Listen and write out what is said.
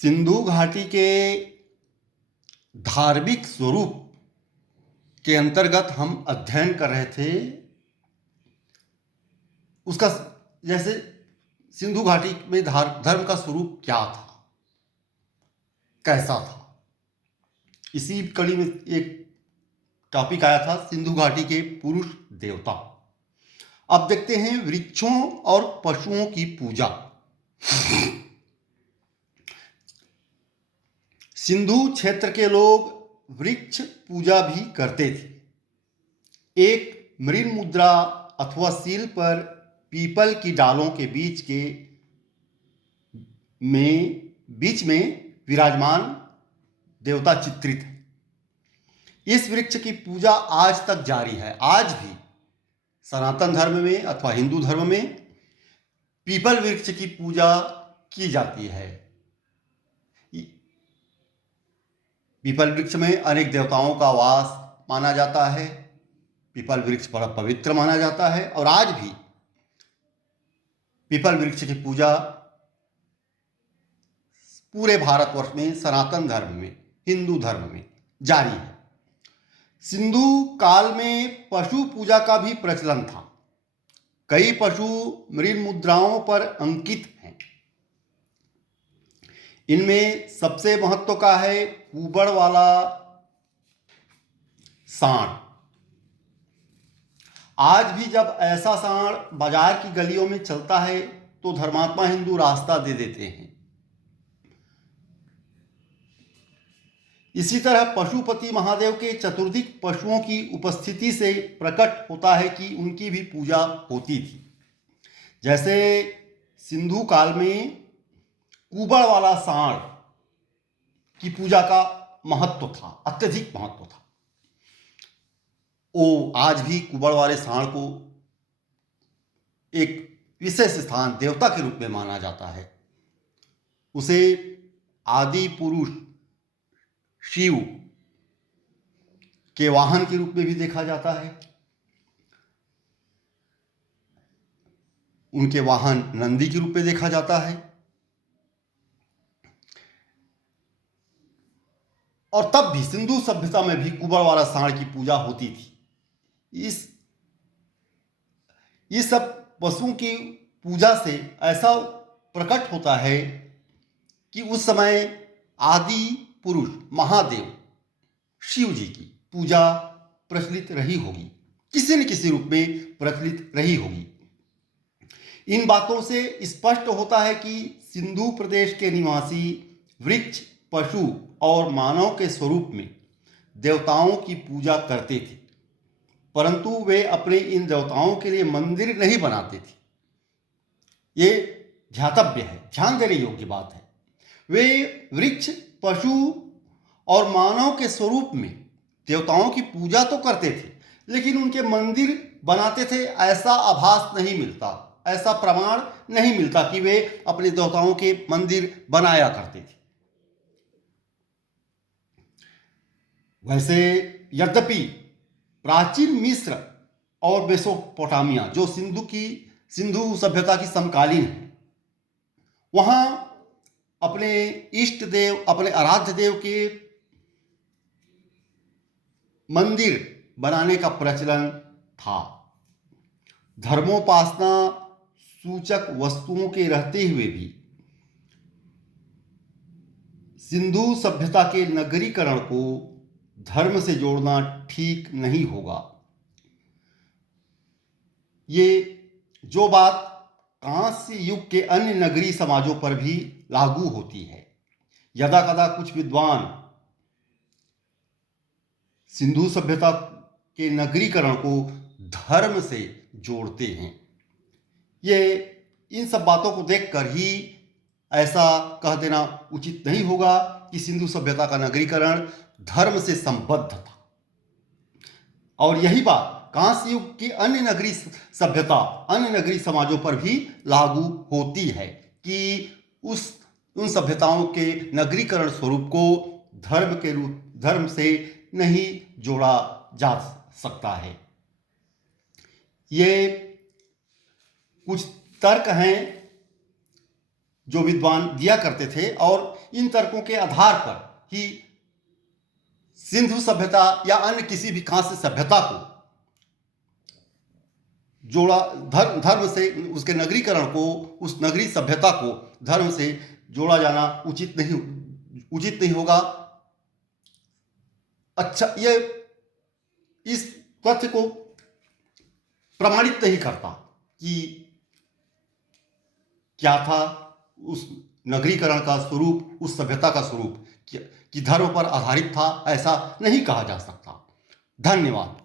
सिंधु घाटी के धार्मिक स्वरूप के अंतर्गत हम अध्ययन कर रहे थे उसका। जैसे सिंधु घाटी में धर्म का स्वरूप क्या था, कैसा था, इसी कड़ी में एक टॉपिक आया था सिंधु घाटी के पुरुष देवता। अब देखते हैं वृक्षों और पशुओं की पूजा। सिंधु क्षेत्र के लोग वृक्ष पूजा भी करते थे। एक मृण मुद्रा अथवा सील पर पीपल की डालों के बीच में विराजमान देवता चित्रित है। इस वृक्ष की पूजा आज तक जारी है। आज भी सनातन धर्म में अथवा हिंदू धर्म में पीपल वृक्ष की पूजा की जाती है। पीपल वृक्ष में अनेक देवताओं का वास माना जाता है। पीपल वृक्ष बड़ा पवित्र माना जाता है और आज भी पीपल वृक्ष की पूजा पूरे भारतवर्ष में सनातन धर्म में, हिंदू धर्म में जारी है। सिंधु काल में पशु पूजा का भी प्रचलन था। कई पशु मृण मुद्राओं पर अंकित हैं। इनमें सबसे महत्व का है कुबड़ वाला सांड। आज भी जब ऐसा सांड बाजार की गलियों में चलता है तो धर्मात्मा हिंदू रास्ता दे देते हैं। इसी तरह पशुपति महादेव के चतुर्दिक पशुओं की उपस्थिति से प्रकट होता है कि उनकी भी पूजा होती थी। जैसे सिंधु काल में कुबड़ वाला सांड की पूजा का महत्व था, अत्यधिक महत्व था। वो आज भी कुबड़ वाले सांड को एक विशेष स्थान देवता के रूप में माना जाता है। उसे आदि पुरुष शिव के वाहन के रूप में भी देखा जाता है। उनके वाहन नंदी के रूप में देखा जाता है। और तब भी सिंधु सभ्यता में भी कुबड़ वाला सांड की पूजा होती थी। इस सब पशुओं की पूजा से ऐसा प्रकट होता है कि उस समय आदि पुरुष महादेव शिव जी की पूजा प्रचलित रही होगी, किसी न किसी रूप में प्रचलित रही होगी। इन बातों से स्पष्ट होता है कि सिंधु प्रदेश के निवासी वृक्ष, पशु और मानव के स्वरूप में देवताओं की पूजा करते थे, परंतु वे अपने इन देवताओं के लिए मंदिर नहीं बनाते थे। ये ध्यातव्य है, ध्यान देने योग्य बात है। वे वृक्ष, पशु और मानव के स्वरूप में देवताओं की पूजा तो करते थे, लेकिन उनके मंदिर बनाते थे ऐसा आभास नहीं मिलता, ऐसा प्रमाण नहीं मिलता कि वे अपने देवताओं के मंदिर बनाया करते थे। वैसे यद्यपि प्राचीन मिस्र और मेसोपोटामिया जो सिंधु सभ्यता की समकालीन है, वहाँ अपने इष्ट देव, अपने आराध्य देव के मंदिर बनाने का प्रचलन था। धर्मोपासना सूचक वस्तुओं के रहते हुए भी सिंधु सभ्यता के नगरीकरण को धर्म से जोड़ना ठीक नहीं होगा। ये जो बात कांस्य युग के अन्य नगरीय समाजों पर भी लागू होती है। यदा कदा कुछ विद्वान सिंधु सभ्यता के नगरीकरण को धर्म से जोड़ते हैं। ये इन सब बातों को देखकर ही ऐसा कह देना उचित नहीं होगा कि सिंधु सभ्यता का नगरीकरण धर्म से संबद्ध था। और यही बात कांस्य युग की अन्य नगरीय सभ्यता, अन्य नगरीय समाजों पर भी लागू होती है कि उन सभ्यताओं के नगरीकरण स्वरूप को धर्म से नहीं जोड़ा जा सकता है। ये कुछ तर्क हैं जो विद्वान दिया करते थे, और इन तर्कों के आधार पर ही सिंधु सभ्यता या अन्य किसी भी कांस्य सभ्यता को जोड़ा, धर्म से उसके नगरीकरण को, उस नगरी सभ्यता को धर्म से जोड़ा जाना उचित नहीं होगा। अच्छा, ये इस तथ्य को प्रमाणित नहीं करता कि क्या था उस नगरीकरण का स्वरूप, उस सभ्यता का स्वरूप कि धर्म पर आधारित था, ऐसा नहीं कहा जा सकता। धन्यवाद।